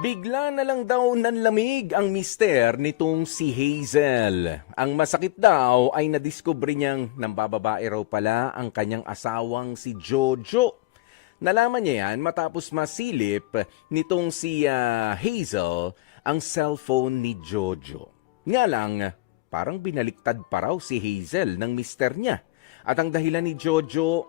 Bigla na lang daw nanlamig ang mister nitong si Hazel. Ang masakit daw ay nadiskubre niyang nambababae raw pala ang kanyang asawang si Jojo. Nalaman niya yan matapos masilip nitong si Hazel ang cellphone ni Jojo. Nga lang, parang binaliktad pa raw si Hazel ng mister niya. At ang dahilan ni Jojo,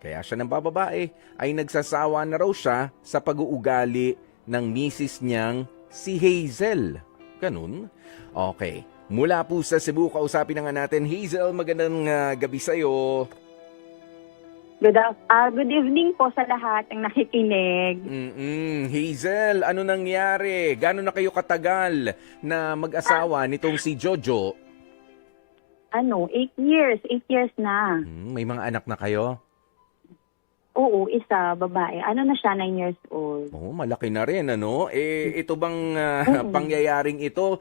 kaya siya nambababae, ay nagsasawa na raw siya sa pag-uugali ng misis niyang si Hazel. Ganun? Okay. Mula po sa Cebu, kausapin na nga natin. Hazel, magandang gabi sa'yo. Good evening po sa lahat ng nakikinig. Hazel, ano nangyari? Gano'n na kayo katagal na mag-asawa nitong si Jojo? 8 years. 8 years na. May mga anak na kayo? Oo, isa, babae. Ano na siya, 9 years old. Oh, malaki na rin, ano? Ito bang pangyayaring ito,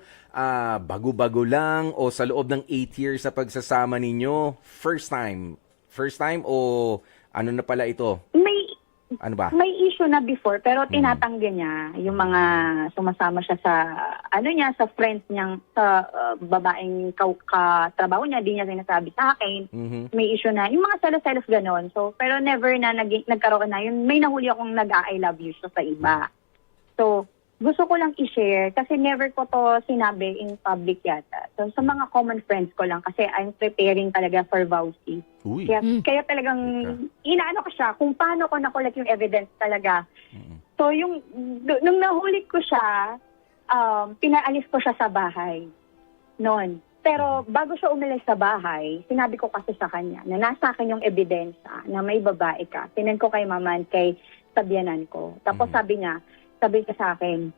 bago-bago lang o sa loob ng 8 years sa pagsasama ninyo? First time? First time o ano na pala ito? Ano ba? May issue na before, pero tinatanggi niya yung mga sumasama siya sa, sa friends niyang, sa babaeng katrabaho niya, di niya sinasabi sa akin. May issue na, yung mga selos-selos ganon. So, pero never na nagkaroon na yun. May nahuli akong nag-I love you siya sa iba. So, gusto ko lang i-share kasi never ko to sinabi in public yata. So, sa mga common friends ko lang kasi I'm preparing talaga for vowsy. Kaya talagang inaano ko siya kung paano ko na-collect yung evidence talaga. So, nung nahuli ko siya, pinaalis ko siya sa bahay noon. Pero bago siya umalis sa bahay, sinabi ko kasi sa kanya na nasa akin yung ebidensya na may babae ka. Tinan ko kay maman, kay sabyanan ko. Tapos sabi niya sa akin,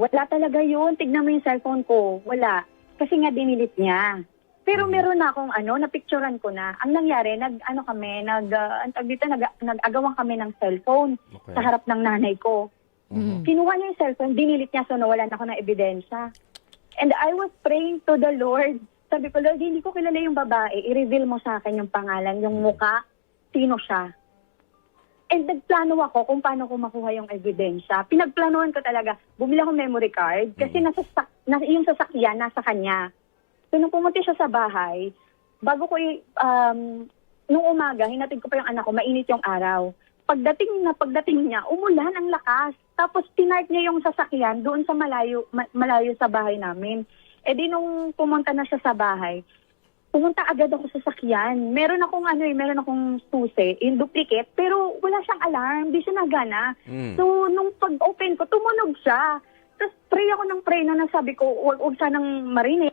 wala talaga yun. Tignan mo yung cellphone ko. Wala. Kasi nga dinilit niya. Pero meron na akong napicturean ko na. Ang nangyari, nag-agawan kami ng cellphone sa harap ng nanay ko. Kinuha niya yung cellphone, dinilit niya, so nawalan ako ng ebidensya. And I was praying to the Lord. Sabi ko, Lord, hindi ko kilala yung babae. I-reveal mo sa akin yung pangalan, yung muka, sino siya. And nagplano ako kung paano ko makuha yung ebidensya. Pinagplanuhan ko talaga. Bumili ako memory card kasi yung sasakyan nasa kanya. So nung pumunta siya sa bahay, bago ko nung umaga, hinatid ko pa yung anak ko, mainit yung araw. Pagdating niya, umulan ang lakas. Tapos tinark niya yung sasakyan doon sa malayo sa bahay namin. Eh di nung pumunta na siya sa bahay, pumunta agad ako sa sakyan. Meron akong susi, in duplicate, pero wala siyang alarm, di siya nagana. So, nung pag-open ko, tumunog siya. Tapos pray ako ng pray na nasabi ko, huwag sanang marinig.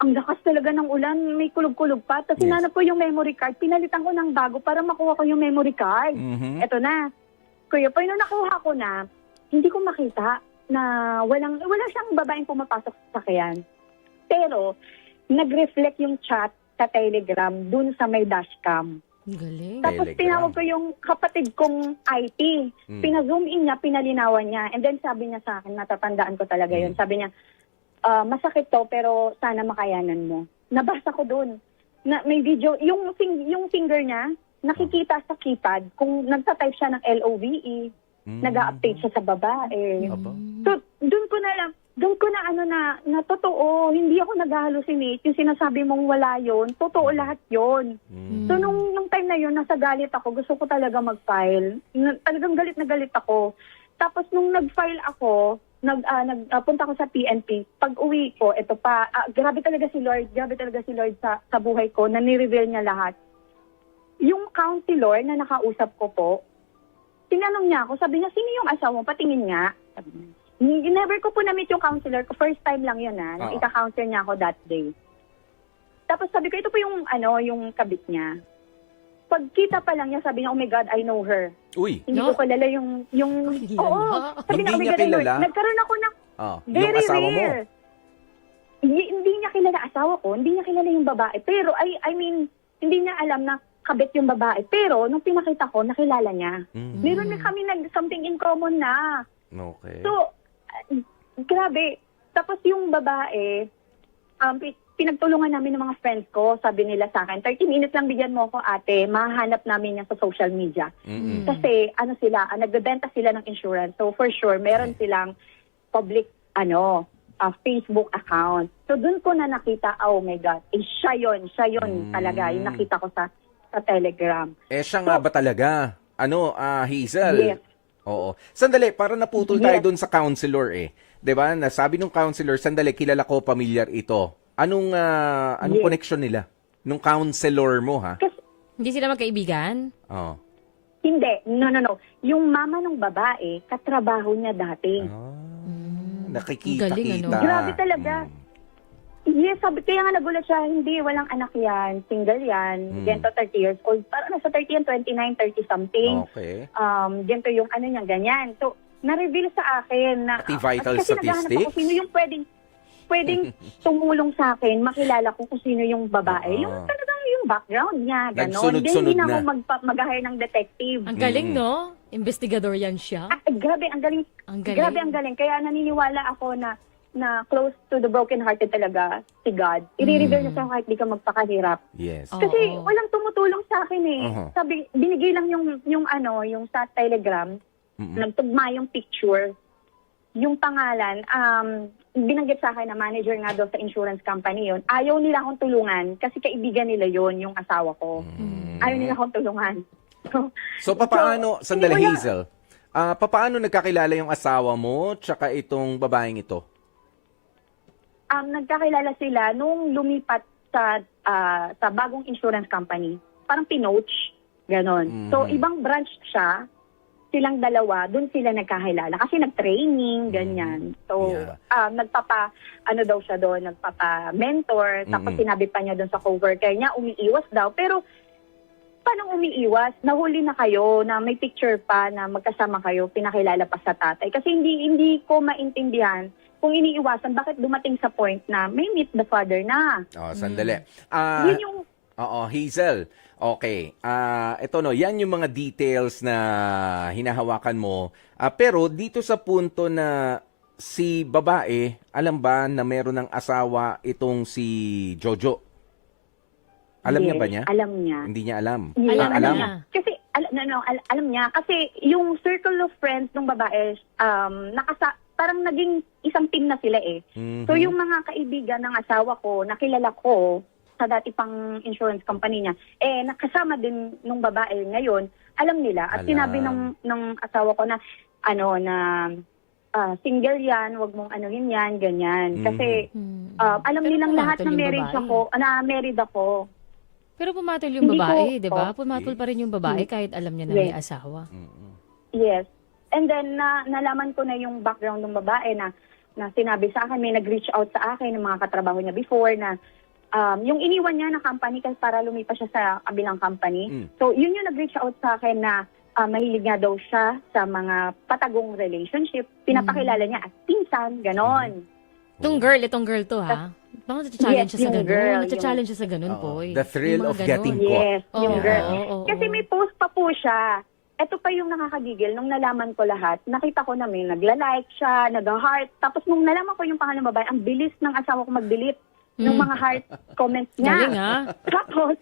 Ang lakas talaga ng ulan, may kulog-kulog pa. Tapos sinanap ko yung memory card, pinalitan ko ng bago para makuha ko yung memory card. Eto na. Kuya, pero nung nakuha ko na, hindi ko makita na wala siyang babaeng pumapasok sa sakyan. Pero, nag-reflect yung chat sa Telegram dun sa may dashcam. Galing. Tapos tinawag ko yung kapatid kong IT. Pina-zoom in niya, pinalinawan niya. And then sabi niya sa akin, natatandaan ko talaga yun. Sabi niya, masakit to pero sana makayanan mo. Nabasa ko dun. Na, may video, yung finger niya, nakikita sa keypad kung nagtatype siya ng LOVE, nag-update siya sa babae. So, doon ko na totoo, hindi ako nag-hallucinate. Yung sinasabi mong wala yon, totoo lahat yon. So, nung time na yon, nasa galit ako. Gusto ko talaga mag-file. Talagang galit na galit ako. Tapos, nung nag-file ako, punta ko sa PNP. Pag uwi ko, ito pa, grabe talaga si Lord sa buhay ko, na ni-reveal niya lahat. Yung counselor na nakausap ko po, tinanong niya ako, sabi niya, sino yung asawa mo? Patingin nga. Never ko po na-meet yung counselor ko. First time lang yun, nung ika-counsel niya ako that day. Tapos sabi ko, ito po yung kabit niya. Pagkita pa lang niya, sabi niya, oh my God, I know her. Uy! Hindi ko kilala yung oo. Sabi niya, oh my God, I know her. Nagkaroon ako ng very yung asawa rare. Mo? Hindi niya kilala asawa ko, hindi niya kilala yung babae. Pero, I mean, hindi niya alam na kabit yung babae. Pero, nung pinakita ko, nakilala niya. Meron na kami something in common na. Okay. So, grabe. Tapos yung babae, Pinagtulungan namin ng mga friends ko, sabi nila sa akin, 30 minutes lang bigyan mo ko ate, mahanap namin yan sa social media. Mm-mm. Kasi nagbebenta sila ng insurance. So for sure, meron silang public Facebook account. So doon ko na nakita, oh my God, siya yun talaga, yung nakita ko sa Telegram. Siya nga ba talaga? Hazel? Yes. Oo. Sandali, para naputol tayo Yes. dun sa counselor 'Di ba? Nasabi nung counselor, sandali, kilala ko, pamilyar ito. Anong Yes. connection nila? Nung counselor mo, ha? Hindi sila magkaibigan? Oo. Hindi, no. Yung mama ng babae, katrabaho niya dati. Nakikita-kita. Galing, ano? Grabe talaga. Yes, kaya nga nagulat siya, hindi, walang anak yan, single yan, gento 30 years old, parang nasa 30 yan, 29, 30 something. Okay. Gento yung niya, ganyan. So, na-reveal sa akin na, Pati vital kasi naghahanap statistics? ako sino yung pwedeng tumulong sa akin, makilala ko kung sino yung babae. Yung talagang yung background niya, gano'n. Nagsunod-sunod Hindi na ako na. mag-hire ng detective. Ang galing, no? Investigador yan siya. Grabe, ang galing. Ang galing. Grabe, ang galing. Kaya naniniwala ako na close to the broken-hearted talaga si God. I-reveal niya sa'yo kahit di ka magpakahirap. Yes. Oo. Kasi walang tumutulong sa akin eh. Uh-huh. Sabi, binigay lang yung sa Telegram, nagtugma yung picture, yung pangalan, binanggit sa akin na manager nga daw sa insurance company yon. Ayaw nila akong tulungan kasi kaibigan nila yon yung asawa ko. Ayaw nila akong tulungan. So, papaano, sandali, wala. Hazel, papaano nagkakilala yung asawa mo tsaka itong babaeng ito? Nagkakilala sila nung lumipat sa bagong insurance company. Parang pinoach, ganon. So, ibang branch siya, silang dalawa, dun sila nagkakilala. Kasi nag-training, ganyan. So, daw siya doon, nagpapa-mentor. Tapos sinabi pa niya doon sa coworker niya, umiiwas daw. Pero, paano umiiwas? Nahuli na kayo, na may picture pa, na magkasama kayo, pinakilala pa sa tatay. Kasi hindi ko maintindihan kung iniiwasan, bakit dumating sa point na may meet the father na. Sandali. Yun yung Hazel. Okay. Ito yan yung mga details na hinahawakan mo. Pero dito sa punto na si babae, alam ba na meron ng asawa itong si Jojo? Alam niya ba niya? Alam niya. Hindi niya alam. Alam niya. Kasi, alam niya. Kasi yung circle of friends ng babae, parang naging isang team na sila eh. So yung mga kaibigan ng asawa ko, nakilala ko sa dati pang insurance company niya, nakasama din nung babae ngayon, alam nila. At sinabi ng asawa ko na, single yan, wag mong anuhin yan, ganyan. Kasi alam Pero nilang lahat na pumatol yung marriage babae. ako, na married ako. Pero pumatol yung Hindi babae, ko- di ba? Pumatol pa rin yung babae kahit alam niya na may asawa. Yes. And then, nalaman ko na yung background ng babae na sinabi sa akin, may nag-reach out sa akin ng mga katrabaho niya before na yung iniwan niya na company kasi para lumipas siya sa kabilang company. So, yun yung nag-reach out sa akin na mahilig nga daw siya sa mga patagong relationship. Pinapakilala niya as pinsan, ganon. Itong girl to, ha? Baka Yes, nata-challenge siya sa yung ganun. girl, Nata-challenge siya sa ganun, Oo. boy. The thrill Yung mga of ganun. getting caught. Yes, yung Oo, girl. oo, Kasi oo. may post pa po siya. Ito pa yung nakakagigil. Nung nalaman ko lahat, nakita ko na may nagla-like siya, nag-heart. Tapos nung nalaman ko yung pangalan ng babae, ang bilis ng asawa ko mag-delete ng mga heart comments niya. Galing, ha? Tapos,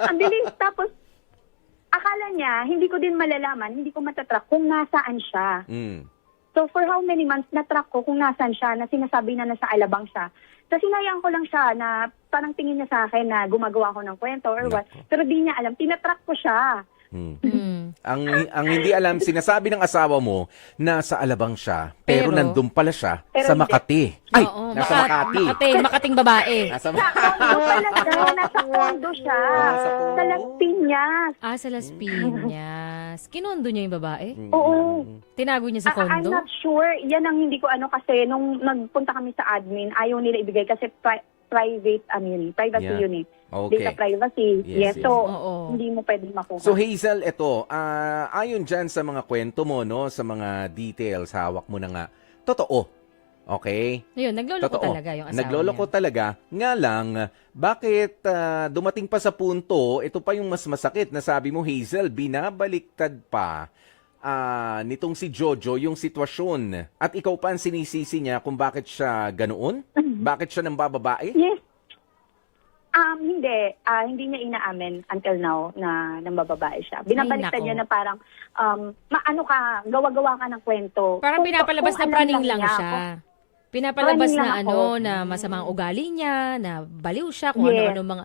ang bilis. Tapos, akala niya, hindi ko din malalaman, hindi ko matatrack kung nasaan siya. So, for how many months na-track ko kung nasaan siya, na sinasabi na nasa Alabang siya. So, sinayang ko lang siya na parang tingin niya sa akin na gumagawa ko ng kwento or what. Pero di niya alam, tinatrack ko siya. Ang hindi alam, sinasabi ng asawa mo, nasa Alabang siya, pero Pero- nandun pala siya Pero sa hindi. Makati. Ay, Oo, nasa Makati. Makating babae. Nasa Sa condo pala siya, nasa condo siya. Nasa condo. Sa Las Piñas. Sa Las Piñas. Kinondo niya yung babae? Oo. Tinago niya sa I'm kondo? not sure. Yan ang hindi ko kasi nung nagpunta kami sa admin, ayaw nila ibigay kasi private, privacy Yeah. yun eh. Okay. Data privacy. Yes, yes. So, Oo. hindi mo pwedeng makuha. So Hazel, ito, ayon dyan sa mga kwento mo, no, sa mga details, hawak mo na nga, totoo. Okay? Ayun, nagloloko Totoo. talaga yung asawa Nagloloko niya. talaga. Nga lang, bakit dumating pa sa punto, ito pa yung mas masakit na sabi mo, Hazel, binabaliktad pa nitong si Jojo yung sitwasyon. At ikaw pa ang sinisisi niya kung bakit siya ganoon? Bakit siya nang bababae? Yes. Hindi niya inaamin until now na nambababae siya. Binabaliktad nako. niya na parang, maano ka, gawa-gawa ka ng kwento. Parang pinapalabas na praning lang niya, siya. Pinapalabas praning na lang ako. na masamang ugali niya, na baliw siya, kung Yes. ano-ano mga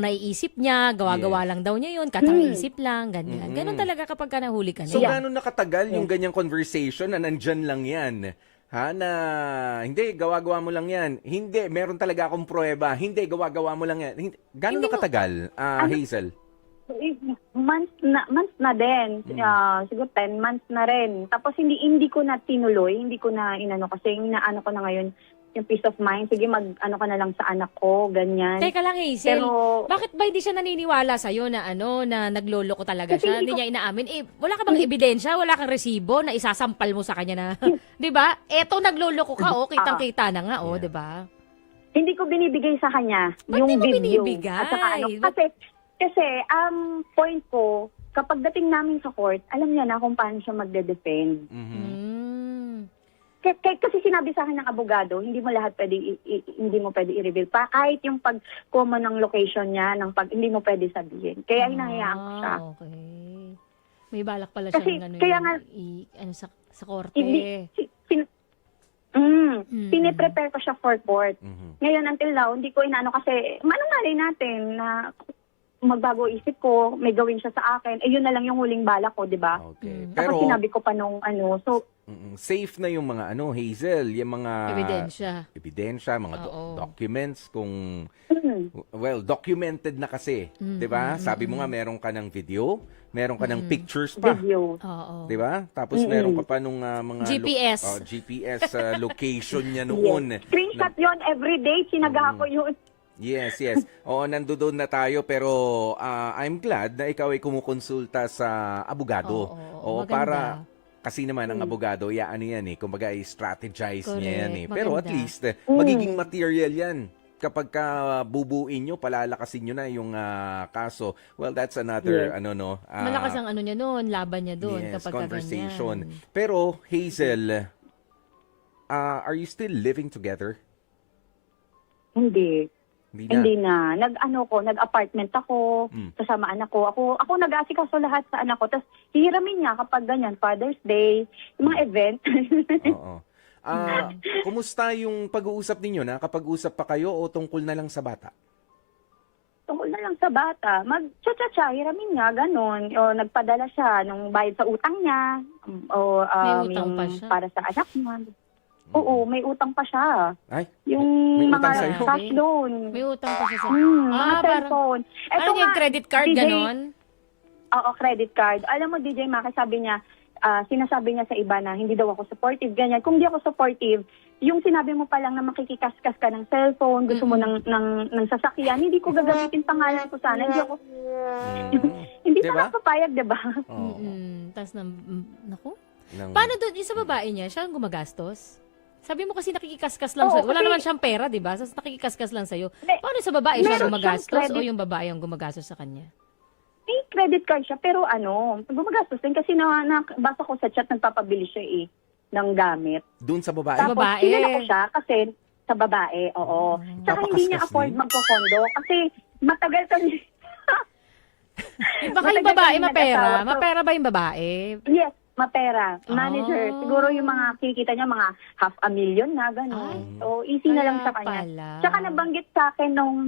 naiisip niya, gawa-gawa lang daw niya yun, katang isip lang, ganyan. Ganon talaga kapag ka nahuli ka So, niya. gano'n nakatagal yung ganyang conversation na nandyan lang yan? Ha, na hindi, gawa-gawa mo lang yan. Hindi, meron talaga akong pruweba. Hindi, gawa-gawa mo lang yan. Gano'n Hindi mo- nakatagal, Hazel? Months na din. Siguro 10 months na rin. Tapos hindi ko na tinuloy, hindi ko na inano kasi inaano ko na ngayon yung peace of mind. Sige, mag-ano ka na lang sa anak ko, ganyan. Teka lang, Hazel. Pero, Bakit ba hindi siya naniniwala sa'yo na na nagloloko talaga Kasi siya? hindi Hindi niya inaamin. Wala ka bang ebidensya? Wala kang resibo na isasampal mo sa kanya na, di ba? Eto, nagloloko ka, kitang-kita na nga, di ba? hindi ko binibigay sa kanya Ba't yung di mo video. binibigay? At saka kasi ang point ko, kapag dating namin sa court, alam niya na kung paano siya magde-defend. Mhm. Mm. Kasi sinabi sa akin ng abogado, hindi mo lahat pwede hindi mo pwede i-reveal pa kahit yung pag-common ng location niya, hindi mo pwede sabihin. Kaya hinahayaan ko siya. Okay. May balak pala Kasi, siyang kaya nga, sa korte. Hindi, piniprepare ko siya for court. Mhm. Ngayon until now, hindi ko inaano kasi manungalay natin na magbago isip ko, may gawin siya sa akin. Yun na lang yung huling bala ko, di ba? Okay. Tapos Pero, sinabi ko pa nung so, safe na yung mga Hazel, yung mga Ebidensya. mga Oo. documents kung mm, well, documented na kasi, 'di ba? Sabi mo nga meron ka ng video, meron ka ng pictures pa, video. Oo. 'di ba? Tapos meron ka pa nung mga GPS. GPS location niya noon. Screenshot yon everyday, sinaga ko yun. Yes. Oo, nandoon na tayo pero I'm glad na ikaw ay kumukonsulta sa abogado. Oo, maganda. Para kasi naman ang abogado, ano yan kumbaga strategize niya yan Correct, Pero at maganda. least magiging material yan. Kapag ka bubuin nyo, palalakasin nyo na yung kaso. Well, that's another Malakas ang niya doon, laban niya doon yes, kapag conversation. ganyan. Pero Hazel, are you still living together? Hindi. Hindi na. Hindi na. Nag-apartment ako, kasama anak ko. Ako nag-aasikaso lahat sa anak ko. Tapos hihiramin niya kapag ganyan, Father's Day, yung mga event. Oo. Kumusta yung pag-uusap ninyo? Nakapag-usap pa kayo o tungkol na lang sa bata? Tungkol na lang sa bata, mag-cha-cha-cha, hiramin niya, ganun. O nagpadala siya nung bayad sa utang niya. O May utang yung pa siya? para sa anak niya. Oo, may utang pa siya. Ay, Yung may utang mga sa'yo? cash loan. May utang pa siya sa... Mga parang- cellphone. Ano yung credit card, DJ, ganon? Oo, credit card. Alam mo, DJ Maki, sabi niya, sinasabi niya sa iba na hindi daw ako supportive, ganyan. Kung di ako supportive, yung sinabi mo pa lang na makikikaskas ka ng cellphone, gusto mo ng sasakyan, hindi ko gagamitin pangalan ko sana. Hindi ako, hindi Diba? pa papayag, diba? Oo. Tapos naku? Nang- Paano doon, yung sa babae niya, siya ang gumagastos? Sabi mo kasi nakikikaskas lang Oo, sa'yo. Wala kasi- naman siyang pera, di ba? So, nakikikaskas lang sa'yo. May- Paano sa babae siya meron siyang gumagastos o credit- yung babae ang gumagastos sa kanya? May credit card siya, pero gumagastos din kasi basa ko sa chat, nagpapabili siya ng gamit. Doon sa babae? Sa Tapos, babae? kilala ko siya kasi sa babae, oo. Tsaka hindi niya Napakaskas afford din. magkokondo kasi matagal kami. Baka yung Matagal babae kami mapera. nag-asawa. So, Mapera ba yung babae? Yes, mapera. Manager. Oh. Siguro yung mga kikita niya, mga $500,000 na, Ay. gano'n. So, easy na lang Kaya sa kanya. pala. Tsaka nabanggit sa akin nung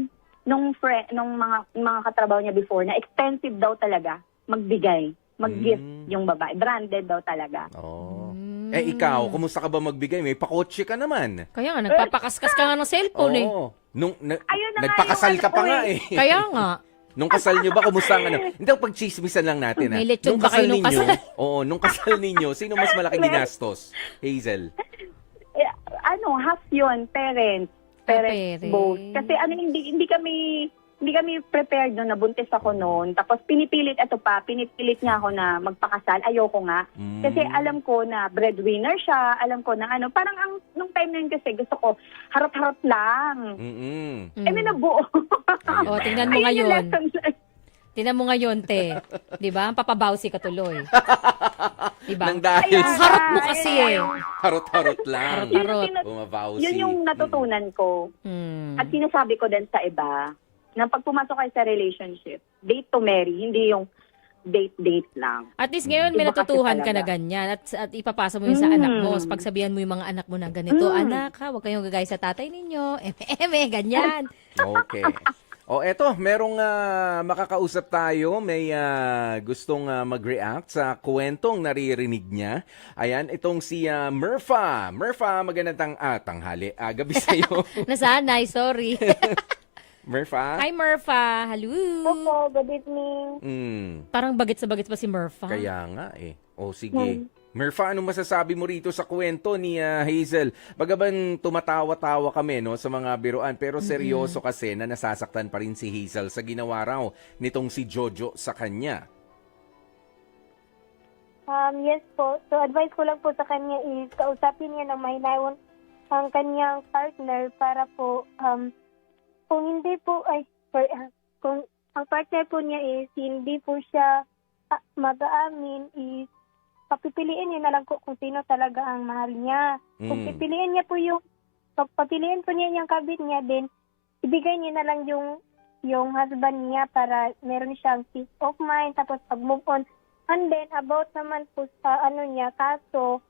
mga katrabaho niya before na expensive daw talaga magbigay, mag-gift yung babae. Branded daw talaga. Oo. Mm. Ikaw, kumusta ka ba magbigay? May pakotse ka naman. Kaya nga, nagpapakaskas ka nga ng cellphone eh. Oo. Ayun na nga Nagpakasal yung ka pa ano nga ko eh. Kaya nga. Nung kasal nyo ba, kumusta ang Hindi, pagchismisan lang natin ha. May lechon Nung ba kayo kasal nung ninyo, kasal? oo, nung kasal ninyo, sino mas malaki ginastos? Hazel. Half yun, parents. Parents Parents. both. Kasi hindi kami prepared noon, nabuntis ako noon. Tapos pinipilit niya ako na magpakasal. Ayoko nga. Kasi alam ko na breadwinner siya, alam ko na parang nung time na yun kasi gusto ko, harap-harap lang. Mm-mm. May nabuo. O, tingnan mo Ayun yung ngayon. lesson. Tinan mo ngayon, te. Di ba? Papabawsi ka tuloy. Di ba? Nang dahil Ang harot mo kasi eh. harot-harot lang. Harot-harot. Bumabawsi. Yun yung natutunan ko. Hmm. At sinasabi ko din sa iba, na pag pumasok kayo sa relationship, date to marry, hindi yung date lang. At least ngayon may Iba kasi natutuhan ka na talaga. ganyan at ipapasa mo yun sa anak mo. So, pagsabihan mo yung mga anak mo na ganito, anak ha, huwag kayong gagaya sa tatay ninyo. Ganyan. Okay. O eto, merong makakausap tayo, may gustong mag-react sa kwentong naririnig niya. Ayan, itong si Murpha. Murpha, magandang tanghali. Gabi sa'yo. Nasanay, sorry. Murpha? Hi, Murpha. Hello. Opo, good evening. Parang bagit sa bagit pa si Murpha. Kaya nga eh. O sige. Murpha, anong masasabi mo rito sa kwento ni Hazel? Bagaban tumatawa-tawa kami no, sa mga biruan, pero seryoso kasi na nasasaktan pa rin si Hazel sa ginawa raw nitong si Jojo sa kanya. Yes po. So, advice ko lang po sa kanya is kausapin niya ng mahinahon ang kanyang partner para po, kung hindi po, kung ang partner po niya is hindi po siya mag-aamin is papipiliin niya na lang po kung sino talaga ang mahal niya. Kung pipiliin niya po papiliin po niya yung kabit niya, then ibigay niya na lang yung husband niya para meron siyang peace of mind, tapos pag-move on. And then, about naman po sa kaso,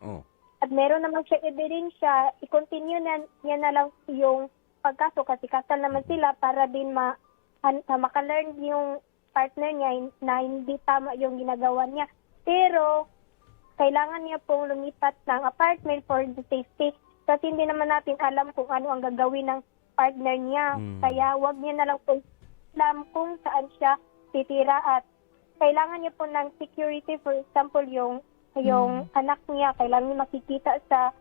at meron naman siya ebidensya, i-continue niya na lang yung pagkaso kasi kasal naman sila para din maka-learn yung partner niya na hindi tama yung ginagawa niya. Pero, kailangan niya pong lumipat ng apartment for the safety kasi hindi naman natin alam kung ano ang gagawin ng partner niya. Kaya wag niya na lang po alam kung saan siya titira at kailangan niya po ng security. For example, yung anak niya, kailangan niya makikita sa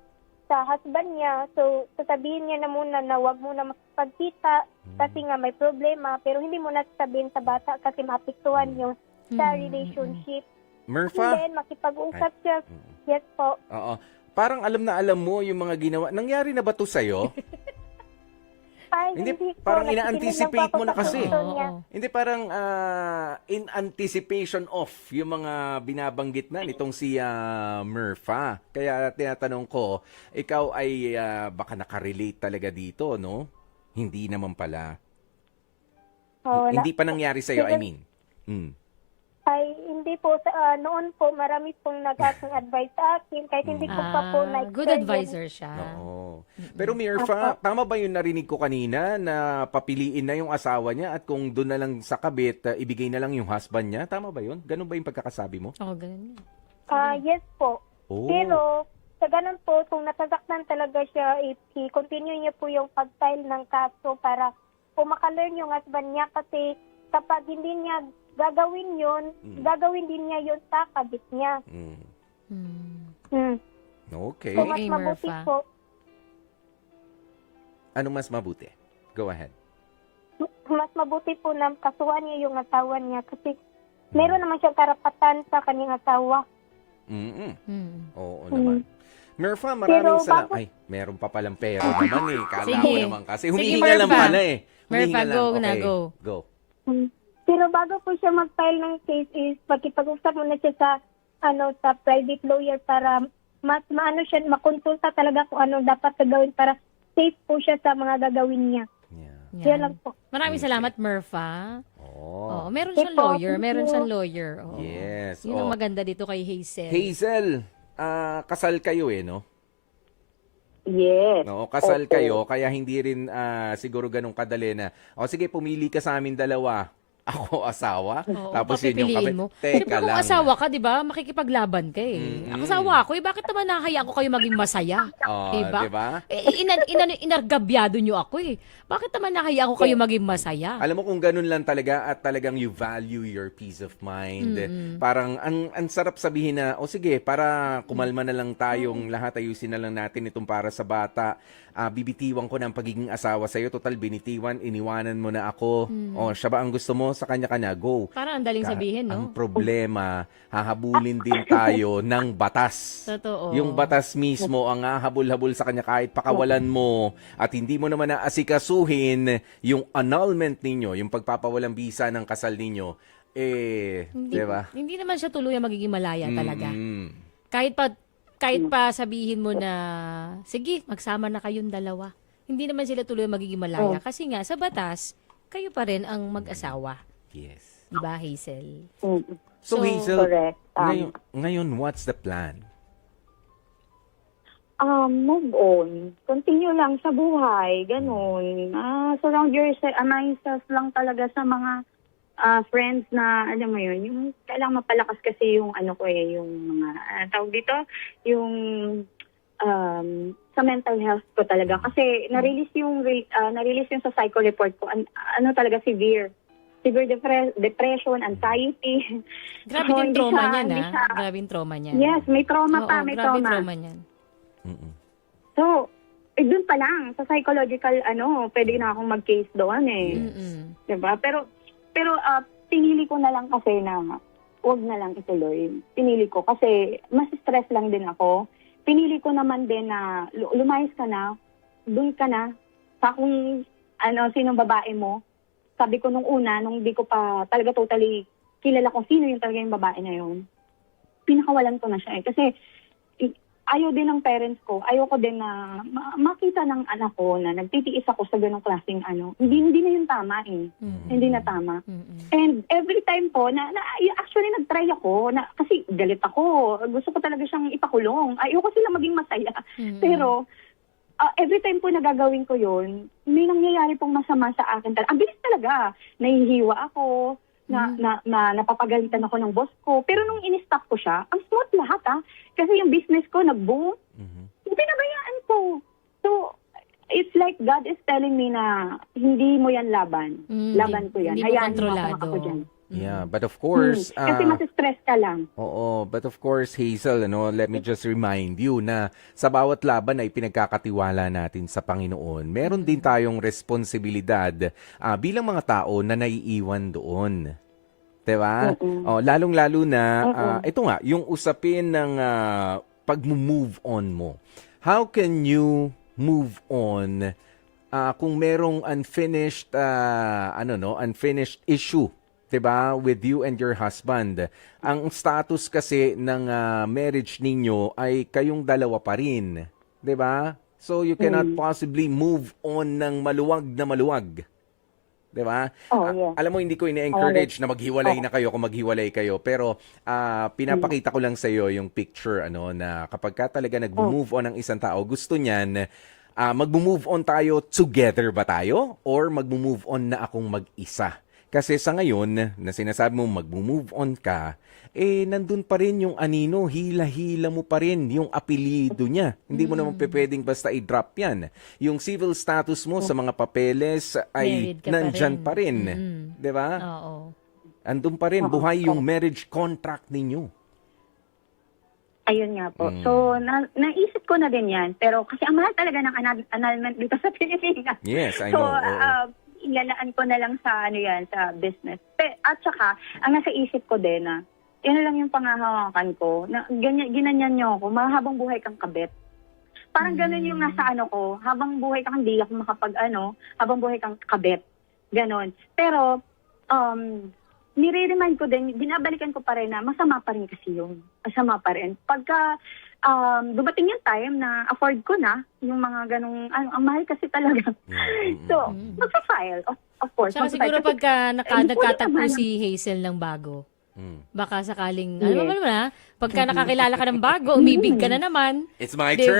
husband niya. So, sasabihin niya na muna na wag muna makipagkita kasi nga may problema. Pero hindi mo na sabihin sa bata kasi maapektuhan yung sa relationship. Murpha? And then, makipag-usap siya. Yes po. Oo. Parang alam na alam mo yung mga ginawa. Nangyari na ba to sa'yo? Ay, Hindi, po. parang Nakikinig ina-anticipate lang po mo ako na sa kasi. kwento niya. Hindi, parang in anticipation of yung mga binabanggit na nitong si Murpha. Kaya tinatanong ko, ikaw ay baka nakarelate talaga dito, no? Hindi naman pala. Hindi pa nangyari sa'yo, I mean. Ay, hindi po. Noon po, marami pong nag-asking advice sa akin. Kahit hindi ko pa po na-experience. Good advisor siya. Oo. Pero Murpha, tama ba yung narinig ko kanina na papiliin na yung asawa niya at kung doon na lang sa kabit, ibigay na lang yung husband niya? Tama ba yun? Ganun ba yung pagkakasabi mo? Oo, ganun yun. Yes po. Oh. Pero, sa ganun po, kung nasasaktan talaga siya, i-continue niya po yung pag-file ng kaso para po makalearn yung husband niya kasi kapag hindi niya gagawin yun, gagawin din niya yun sa kabit niya. Okay. So, mas Okay, mabuti Murpha. po. Ano mas mabuti? Go ahead. Mas mabuti po na kasuhan niya yung asawa niya kasi meron naman siyang karapatan sa kanyang asawa. Oo naman. Murpha, maraming salamat. Ay, meron pa palang pera naman eh. Kala Sige. ko naman kasi. Sige, Humihinga lang Murpha. pala eh. Murpha, Humihinga lang. go na, Okay, go. Go. Pero bago po siya mag-file ng case is makipag-usap muna siya sa private lawyer para mas makonsulta talaga kung ano dapat gagawin para safe po siya sa mga gagawin niya. Yeah. Yan lang po. Maraming salamat, Murpha. Oh. Meron siyang Opo, lawyer. thank Meron you. siyang lawyer. Yes. Yun ang maganda dito kay Hazel. Hazel, kasal kayo eh, no? Yes. No, kasal Opo. kayo, kaya hindi rin siguro ganun kadali na, sige, pumili ka sa amin dalawa. Ako asawa, Oo, tapos yun yung papipiliin kabit. mo. Teka Siyempre kung lang. asawa ka, di ba, makikipaglaban ka eh. Ako asawa ko, bakit naman nakahayaan ko kayo maging masaya? Diba? Diba? Inargabyado nyo ako eh. Bakit naman nakahayaan ko kayo maging masaya? Alam mo kung ganun lang talaga at talagang you value your peace of mind. Parang ang sarap sabihin na, sige, para kumalma na lang tayong lahat, ayusin na lang natin itong para sa bata. Bibitiwan ko ng pagiging asawa sa'yo. Total, binitiwan, iniwanan mo na ako. Siya ba ang gusto mo? Sa kanya-kanya, go. Parang ang daling sabihin, Ang no? problema, hahabulin din tayo ng batas. Totoo. Yung batas mismo ang hahabol-habol sa kanya kahit pakawalan mo at hindi mo naman naasikasuhin yung annulment ninyo, yung pagpapawalang bisa ng kasal ninyo, Hindi, di ba? hindi naman siya tuluyan magiging malaya talaga. Mm. Kahit pa sabihin mo na, sige, magsama na kayong dalawa. Hindi naman sila tuloy magiging malaya. Kasi nga, sa batas, kayo pa rin ang mag-asawa. Yes. Diba, Hazel? So, So, Hazel, correct. ngayon, what's the plan? Move on. Continue lang sa buhay. Ganun. Surround myself lang talaga sa mga friends na, alam mo yun, yung kailangan mapalakas kasi yung yung mga, tawag dito, yung sa mental health ko talaga. Kasi na-release yung sa psycho report ko, talaga severe depression, anxiety. Grabe So, din hindi trauma siya- niyan, hindi ha? siya- Grabe yung trauma niyan. Yes, may trauma Oo, pa, may grabe trauma. trauma niyan. Mm-mm. So, dun pa lang, sa psychological, pwede na akong mag-case doon eh. Mm-mm. Diba? Pero, pinili ko na lang kasi na wag na lang ituloy. Pinili ko kasi mas stress lang din ako. Pinili ko naman din na lumayas ka na, doon ka na, sa kung sinong babae mo. Sabi ko nung una, nung di ko pa talaga totally kilala kung sino yung talaga yung babae na yun, pinakawalan ko na siya eh. Kasi ayaw din ng parents ko, ayaw ko din na makita ng anak ko na nagtitiis ako sa ganong klaseng Hindi na yun tama eh. Mm-mm. Hindi na tama. Mm-mm. And every time po, actually nag-try ako, kasi galit ako. Gusto ko talaga siyang ipakulong. Ayoko sila maging masaya. Mm-mm. Pero, every time po nagagawin ko yun, may nangyayari pong masama sa akin. Ang bilis talaga. Nahihiwa ako, napapagalitan ako ng boss ko. Pero nung in-stop ko siya, ang smooth lahat Kasi yung business ko nag-boom. Mhm. Pinabayaan ko. So, it's like God is telling me na hindi mo yan laban. Laban ko yan. Hindi mo Hayaan mo kontrolado. ako dyan. Yeah, but of course, Kasi mas stress ka lang. oo, but of course, Hazel, let me just remind you na sa bawat laban ay pinagkakatiwala natin sa Panginoon. Meron din tayong responsibilidad bilang mga tao na naiiwan doon. 'Di ba? Oh, lalong-lalo na ito nga, yung usapin ng pag-move on mo. How can you move on kung merong unfinished unfinished issue, 'di ba, with you and your husband? Ang status kasi ng marriage ninyo ay kayong dalawa pa rin, 'di ba? So you cannot possibly move on ng maluwag na maluwag. 'Di ba? Oh, yeah. Alam mo, hindi ko ine-encourage na maghiwalay na kayo kung maghiwalay kayo, pero pinapakita ko lang sa iyo yung picture na kapag ka talaga nag-move on ang isang tao, gusto niyan mag-move on tayo together ba tayo or mag-move on na akong mag-isa? Kasi sa ngayon, na sinasabi mo mag-move on ka, nandun pa rin yung hila-hila mo pa rin yung apelido niya. Hindi mo naman pwedeng basta i-drop yan. Yung civil status mo sa mga papeles ay Married ka pa nandyan rin. pa rin. Mm. 'Di ba? Oo. Andun pa rin, buhay yung marriage contract ninyo. Ayun nga po. So, naisip ko na din yan. Pero kasi ang mahal talaga ng annulment dito sa Pilipinas. Yes, I So, know. Oo. ilalaan ko na lang sa sa business. At saka, ang nasa isip ko din yan lang yung pangahawakan ko. Na, ginanyan niyo ako, mahabang buhay kang kabit. Parang ganun yung nasa ko, habang buhay kang hindi ako habang buhay kang kabit. Ganon. Pero, nire-remind ko din, binabalikan ko pa rin na masama pa rin kasi yun. Masama pa rin. Pagka dumating yung time na afford ko na yung mga ganong, ang mahal kasi talaga. So, magsa-file. Of course. Saka siguro Kasi- pagka hindi ko nagkatagpo naman- si Hazel ng bago, baka sakaling, Yes. pagka nakakilala ka ng bago, umibig ka na naman. It's my Diba? turn.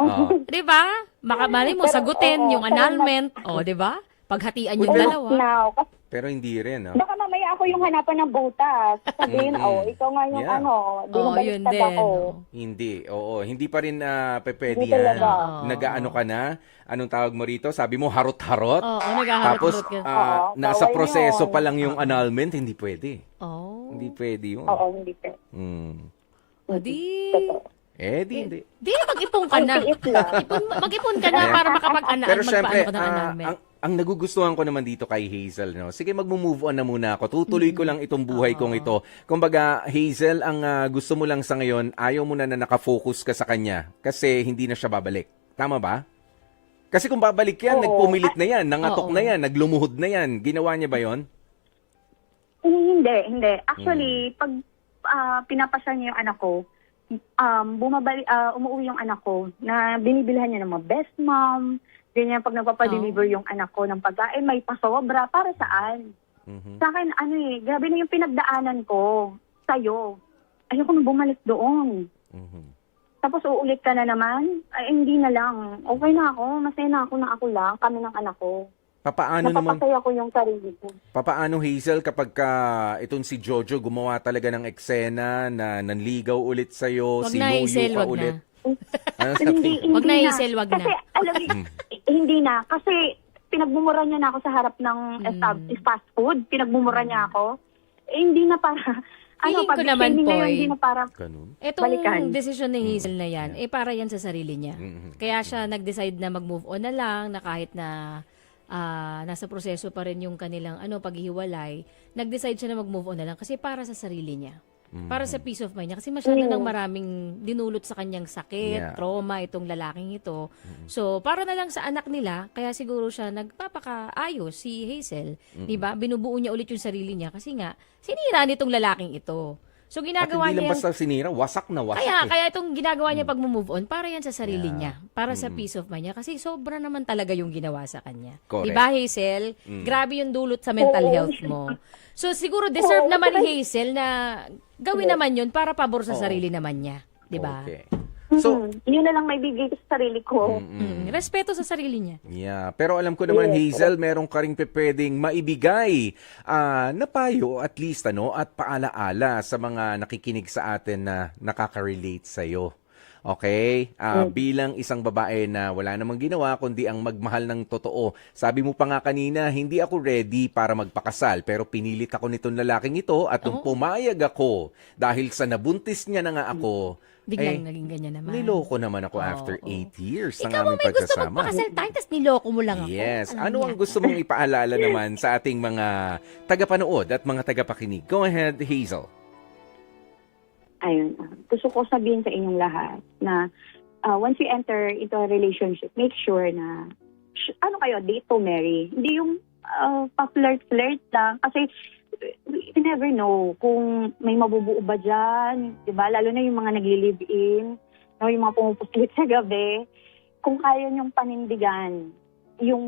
Oo. Di ba? Baka mali mo, Pero, sagutin oo, yung pero annulment. O, di ba? Paghatian yung Pero dalawa. now, kasi Pero hindi rin. baka mamaya ako yung hanapan ng butas. Sabihin, ikaw nga yung Yeah. di Oo, na yun baliktad din. ako. Hindi. Oo, hindi pa rin pwede Hindi yan. talaga. Nag-aano ka na? Anong tawag mo rito? Sabi mo harot-harot? Oo, Tapos naghaharot-harot ka. nasa bawal proseso yun. pa lang yung annulment, hindi pwede. Oh. Hindi pwede yun. Oo, hindi pa. O di, Hindi. di mag-ipon ka na. Tiis lang. Mag-ipon ka na para Pero syempre, magpaano ka ng annulment. ang nagugustuhan ko naman dito kay Hazel, sige, mag-move on na muna ako. Tutuloy ko lang itong buhay kong ito. Kumbaga, Hazel, ang gusto mo lang sa ngayon, ayaw mo na nakafocus ka sa kanya kasi hindi na siya babalik. Tama ba? Kasi kung babalik yan, Oo. nagpumilit na yan, nangatok Oo. na yan, naglumuhod na yan. Ginawa niya ba yon? Hindi. Actually, pag pinapasya niya yung anak ko, umuwi yung anak ko na binibilhan niya ng mga best mom, ganyan pag nagpapadeliver yung anak ko ng pagkain, may pasobra, para saan? Sa akin, grabe na yung pinagdaanan ko sa'yo. Ayoko na bumalik doon. Tapos uulit ka na naman, ay hindi na lang. Okay na ako, masaya na ako lang, kami ng anak ko. Papaano naman, Napapasaya ko yung sarili ko. papaano Hazel kapag itong si Jojo gumawa talaga ng eksena na nanligaw ulit sa'yo, Wag na, sinuyo Hazel, ka wag ulit? na. Ano Hindi Wag na, Hazel, wag na. Kasi, alam mo, hindi na. Kasi, pinagmumura niya na ako sa harap ng fast food. Pinagmumura niya ako. Hindi na para, Feeling ko naman, shaming na yun, Poy, hindi na para, Ganun. Etong Balikan. desisyon ni Hazel na yan, para yan sa sarili niya. Kaya siya nag-decide na mag-move on na lang, na kahit na nasa proseso pa rin yung kanilang paghihiwalay, nag-decide siya na mag-move on na lang kasi para sa sarili niya. Para sa peace of mind niya. Kasi masyado nang maraming dinulot sa kanyang sakit, trauma, itong lalaking ito. So, para na lang sa anak nila, kaya siguro siya nagpapakaayos, si Hazel. Diba? Binubuo niya ulit yung sarili niya kasi nga, sinira nitong lalaking ito. So, At ginagawa hindi lang niya basta sinira, wasak na wasak. kaya itong ginagawa niya pag move on, para yan sa sarili niya. Para sa peace of mind niya. Kasi sobra naman talaga yung ginawa sa kanya. Correct. Diba, Hazel? Grabe yung dulot sa mental health mo. So, siguro deserve naman ni Hazel na gawin naman yun para pabor sa sarili naman niya. Diba? Okay. So, yun na lang may bigay ko sa sarili ko. Respeto sa sarili niya. yeah. Pero alam ko naman, Hazel, meron ka ring pwedeng maibigay na payo at least at paalaala sa mga nakikinig sa atin na nakaka-relate sa'yo. Okay? Bilang isang babae na wala namang ginawa kundi ang magmahal ng totoo. Sabi mo pa nga kanina, hindi ako ready para magpakasal pero pinilit ako nitong lalaking ito at nung pumayag ako dahil sa nabuntis niya na nga ako, Biglang naging ganyan naman. niloko naman ako after 8 years ng Ikaw aming may gusto pagsasama. magpakasal tayo, tapos niloko mo lang ako. Yes. Alam Ano niya. ang gusto mong ipaalala naman sa ating mga tagapanood at mga tagapakinig? Go ahead, Hazel. Ayun. Gusto ko sabihin sa inyong lahat na once you enter into a relationship, make sure na date to marry. Hindi yung pa-flirt-flirt lang. Kasi you never know kung may mabubuo ba dyan. Diba? Lalo na yung mga nagli-live-in, yung mga pumupuslit sa gabi. Kung kaya niyong panindigan yung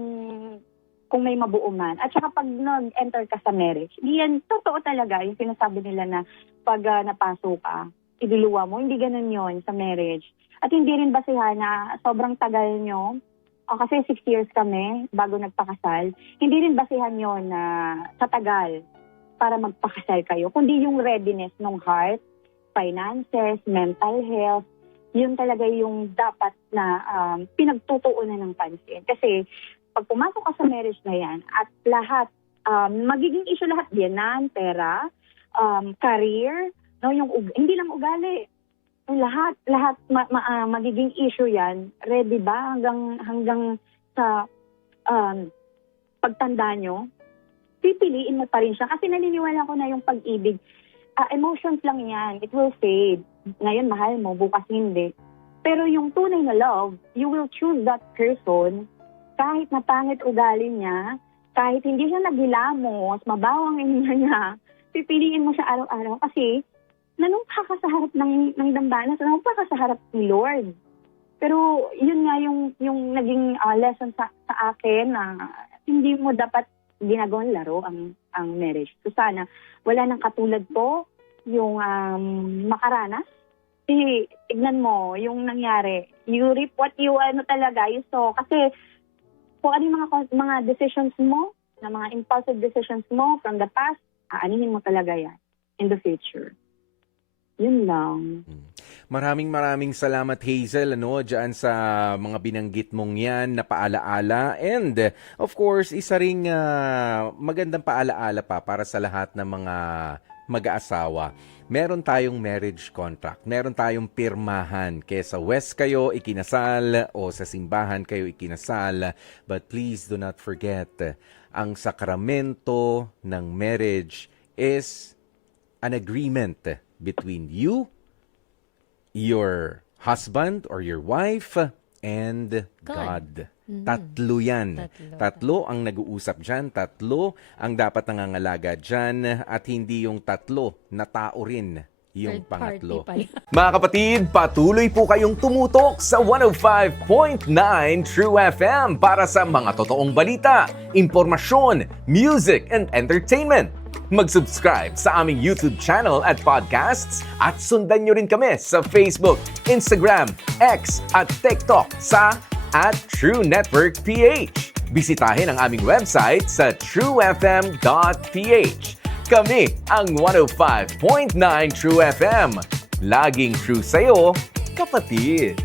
kung may mabuo man. At saka pag nag-enter ka sa marriage, yan, totoo talaga yung sinasabi nila na pag napasok ka, iduluwa mo. Hindi ganun yon sa marriage. At hindi rin basihan na sobrang tagal nyo, kasi 6 years kami bago nagpakasal, hindi rin basihan yon na sa tagal para magpakasal kayo, kundi yung readiness ng heart, finances, mental health, yun talaga yung dapat na pinagtutuunan ng pansin. Kasi pag pumasok ka sa marriage na yan at lahat, magiging issue lahat, biyanan, pera, career, hindi lang ugali. Lahat magiging issue yan. Ready ba hanggang sa pagtanda nyo? Pipiliin mo pa rin siya. Kasi naniniwala ko na yung pag-ibig, emotions lang yan. It will fade. Ngayon, mahal mo. Bukas hindi. Pero yung tunay na love, you will choose that person kahit na pangit ugali niya, kahit hindi siya nagilamos, mabawang niya, pipiliin mo siya araw-araw kasi nanumpa ka sa harap ng dambana, nanumpa ka sa harap ni Lord. Pero yun nga yung naging lesson sa akin na hindi mo dapat ginagawang laro ang marriage. So sana wala nang katulad po yung makaranas. Tignan mo yung nangyari. You reap what you you sow. Kasi kung ano yung mga decisions mo, na mga impulsive decisions mo from the past, aanihin mo talaga yan in the future. Yun lang. Maraming salamat, Hazel, dyan sa mga binanggit mong yan na paalaala. And, of course, isa ring magandang paalaala pa para sa lahat ng mga mag-aasawa. Meron tayong marriage contract. Meron tayong pirmahan. Kaya sa West kayo ikinasal o sa simbahan kayo ikinasal. But please do not forget, ang sakramento ng marriage is an agreement between you, your husband or your wife, and God. God. Tatlo yan. Tatlo ang nag-uusap dyan, tatlo ang dapat nangangalaga dyan, at hindi yung tatlo na tao rin yung Third party pangatlo. pa yan. Mga kapatid, patuloy po kayong tumutok sa 105.9 True FM para sa mga totoong balita, impormasyon, music, and entertainment. Mag-subscribe sa aming YouTube channel at podcasts at sundan nyo rin kami sa Facebook, Instagram, X at TikTok sa @TrueNetworkPH. Bisitahin ang aming website sa truefm.ph. Kami ang 105.9 True FM. Laging true sa'yo, kapatid.